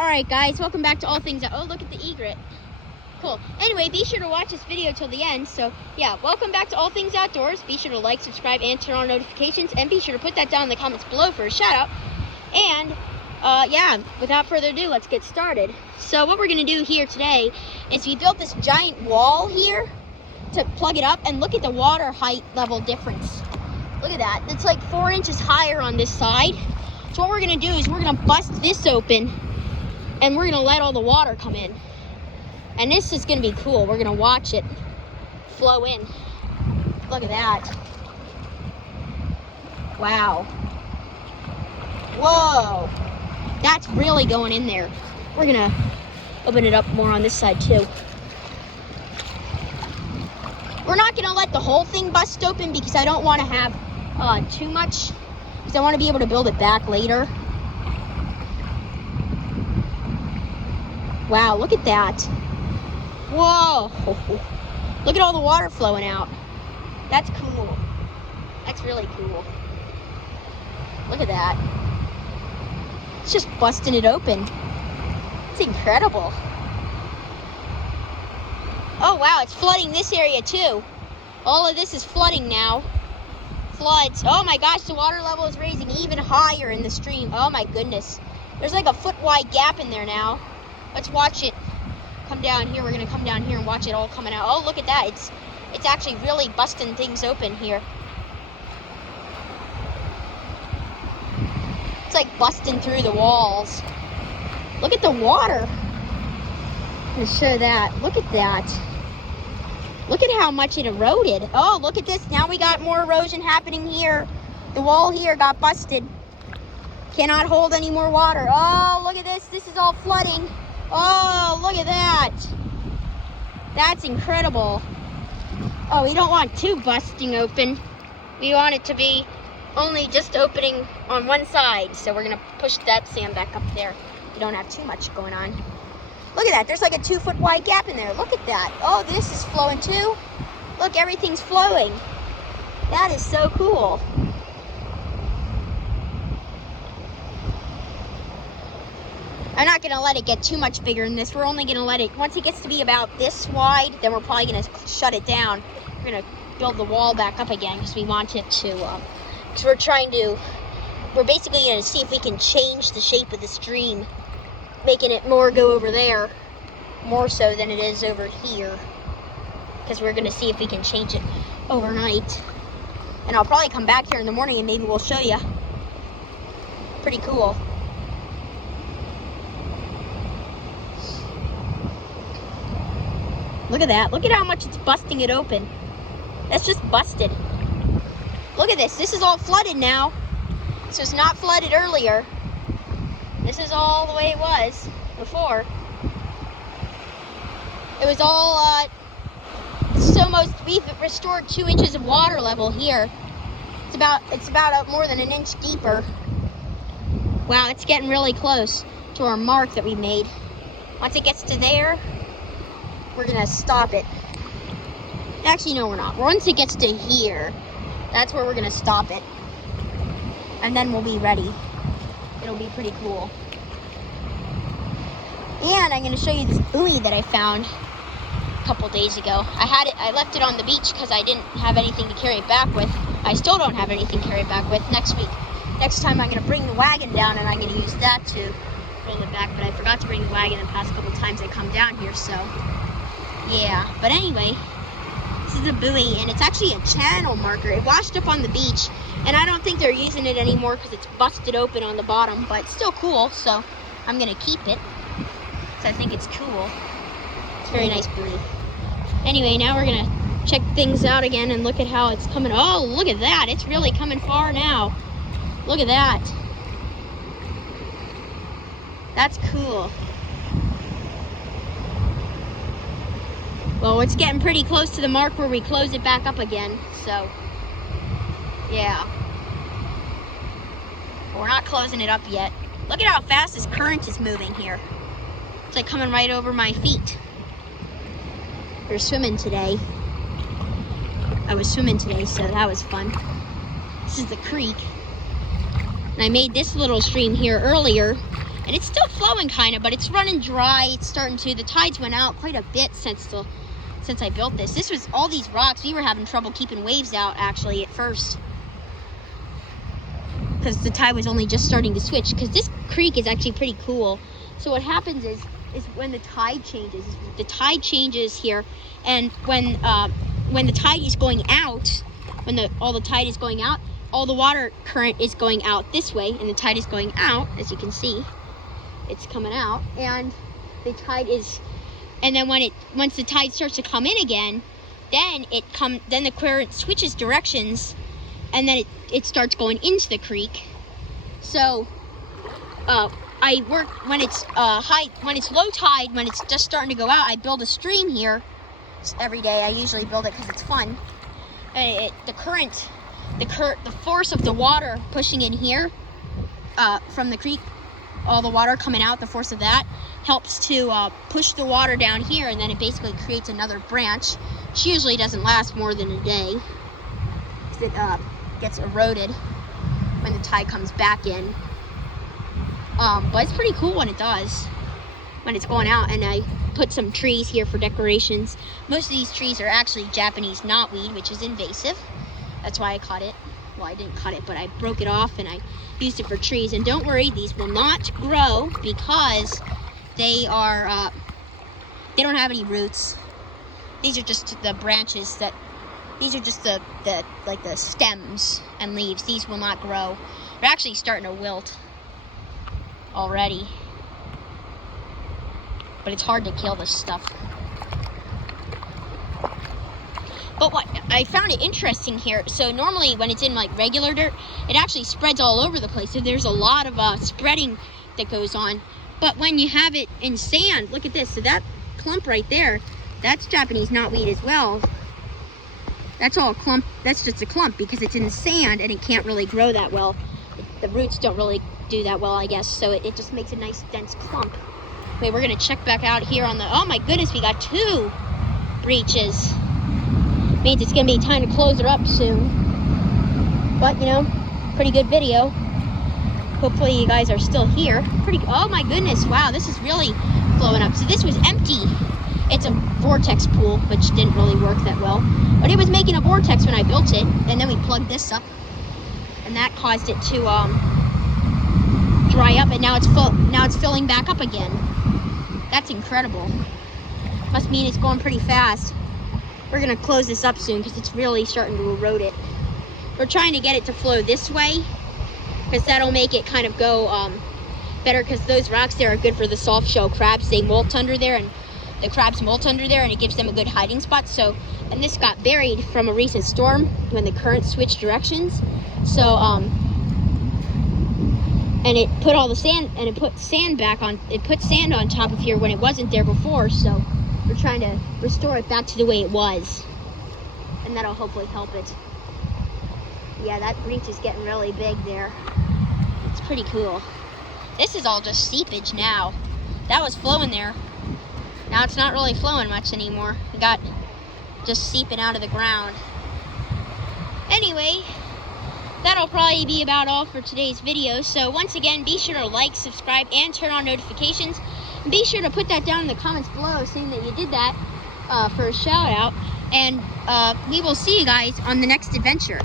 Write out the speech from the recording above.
Alright guys, welcome back to All Things Out. Oh, look at the egret. Cool. Anyway, be sure to watch this video till the end. So yeah, welcome back to All Things Outdoors. Be sure to like, subscribe, and turn on notifications. And be sure to put that down in the comments below for a shout out. And yeah, without further ado, let's get started. So what we're gonna do here today is we built this giant wall here to plug it up, and look at the water height level difference. Look at that. It's like 4 inches higher on this side. So what we're gonna do is we're gonna bust this open and we're gonna let all the water come in. And this is gonna be cool. We're gonna watch it flow in. Look at that. Wow. Whoa. That's really going in there. We're gonna open it up more on this side too. We're not gonna let the whole thing bust open because I don't wanna have too much, because I wanna be able to build it back later. Wow, look at that. Whoa. Look at all the water flowing out. That's cool. That's really cool. Look at that. It's just busting it open. It's incredible. Oh wow, it's flooding this area too. All of this is flooding now. Floods. Oh my gosh, the water level is raising even higher in the stream. Oh my goodness. There's like a foot wide gap in there now. Let's watch it come down here. We're gonna come down here and watch it all coming out. Oh, look at that. It's actually really busting things open here. It's like busting through the walls. Look at the water. I'm gonna show that. Look at that. Look at how much it eroded. Oh, look at this. Now we got more erosion happening here. The wall here got busted. Cannot hold any more water. Oh, look at this. This is all flooding. Oh, look at that. That's incredible. Oh, we don't want two busting open. We want it to be only just opening on one side. So we're gonna push that sand back up there. We don't have too much going on. Look at that. There's like a 2 foot wide gap in there. Look at that. Oh, this is flowing too. Look, everything's flowing. That is so cool. I'm not gonna let it get too much bigger than this. We're only gonna let it, once it gets to be about this wide, then we're probably gonna shut it down. We're gonna build the wall back up again because we want it to, because we're basically gonna see if we can change the shape of the stream, making it more go over there, more so than it is over here. Because we're gonna see if we can change it overnight. And I'll probably come back here in the morning and maybe we'll show you. Pretty cool. Look at that. Look at how much it's busting it open. That's just busted. Look at this. This is all flooded now. So it's not flooded earlier. This is all the way it was before. It was all, it's almost, we've restored 2 inches of water level here. It's about more than an inch deeper. Wow, it's getting really close to our mark that we made. Once it gets to there, we're gonna stop it. Actually, no, we're not. Once it gets to here, that's where we're gonna stop it. And then we'll be ready. It'll be pretty cool. And I'm gonna show you this buoy that I found a couple days ago. I left it on the beach because I didn't have anything to carry it back with. I still don't have anything to carry it back with. Next time I'm gonna bring the wagon down and I'm gonna use that to roll it back, but I forgot to bring the wagon the past couple times I come down here, so yeah. But anyway, this is a buoy, and it's actually a channel marker. It washed up on the beach, and I don't think they're using it anymore because it's busted open on the bottom, but it's still cool, so I'm gonna keep it. So I think it's cool. It's a very nice buoy. Anyway, now we're gonna check things out again and look at how it's coming. Oh, look at that. It's really coming far now. Look at that. That's cool. Well, it's getting pretty close to the mark where we close it back up again, so yeah. But we're not closing it up yet. Look at how fast this current is moving here. It's like coming right over my feet. We're swimming today. I was swimming today, so that was fun. This is the creek. And I made this little stream here earlier, And it's still flowing kind of, but it's running dry. It's starting to, the tides went out quite a bit since I built this. This was all these rocks. We were having trouble keeping waves out actually at first, because the tide was only just starting to switch, because this creek is actually pretty cool. So what happens is when the tide changes here, and when the tide is going out, all the tide is going out, all the water current is going out this way, and the tide is going out, as you can see. It's coming out, and the tide is, and then once the tide starts to come in again, then the current switches directions, and then it starts going into the creek. So I work when it's low tide, when it's just starting to go out. I build a stream here every day. I usually build it because it's fun. The force of the water pushing in here from the creek, all the water coming out, the force of that helps to push the water down here, and then it basically creates another branch. Which usually doesn't last more than a day, because it gets eroded when the tide comes back in. But it's pretty cool when it does, when it's going out. And I put some trees here for decorations. Most of these trees are actually Japanese knotweed, which is invasive. That's why I cut it. Well, I didn't cut it, but I broke it off and I used it for trees. And don't worry, these will not grow because they don't have any roots. These are just the branches these are just the stems and leaves. These will not grow. They're actually starting to wilt already. But it's hard to kill this stuff. But what I found it interesting here, so normally when it's in like regular dirt, it actually spreads all over the place. So there's a lot of spreading that goes on. But when you have it in sand, look at this. So that clump right there, that's Japanese knotweed as well. That's all a clump. That's just a clump because it's in the sand and it can't really grow that well. The roots don't really do that well, I guess. So it just makes a nice dense clump. Wait, we're gonna check back out here on the, oh my goodness, we got 2 breaches. Means it's gonna be time to close her up soon. But you know, pretty good video. Hopefully you guys are still here. Oh my goodness, wow, this is really blowing up. So this was empty. It's a vortex pool, which didn't really work that well. But it was making a vortex when I built it, and then we plugged this up. And that caused it to dry up, and now it's filling back up again. That's incredible. Must mean it's going pretty fast. We're gonna close this up soon because it's really starting to erode it. We're trying to get it to flow this way because that'll make it kind of go better, because those rocks there are good for the soft shell crabs. They molt under there, and the crabs molt under there, and it gives them a good hiding spot. So, and this got buried from a recent storm when the current switched directions. So, and it put all the sand, and it put sand back on, it put sand on top of here when it wasn't there before. So we're trying to restore it back to the way it was, and that'll hopefully help it. Yeah, that breach is getting really big there. It's pretty cool. This is all just seepage now. That was flowing there. Now it's not really flowing much anymore. We got just seeping out of the ground. Anyway, that'll probably be about all for today's video. So once again, be sure to like, subscribe, and turn on notifications. And be sure to put that down in the comments below saying that you did that for a shout out. And we will see you guys on the next adventure.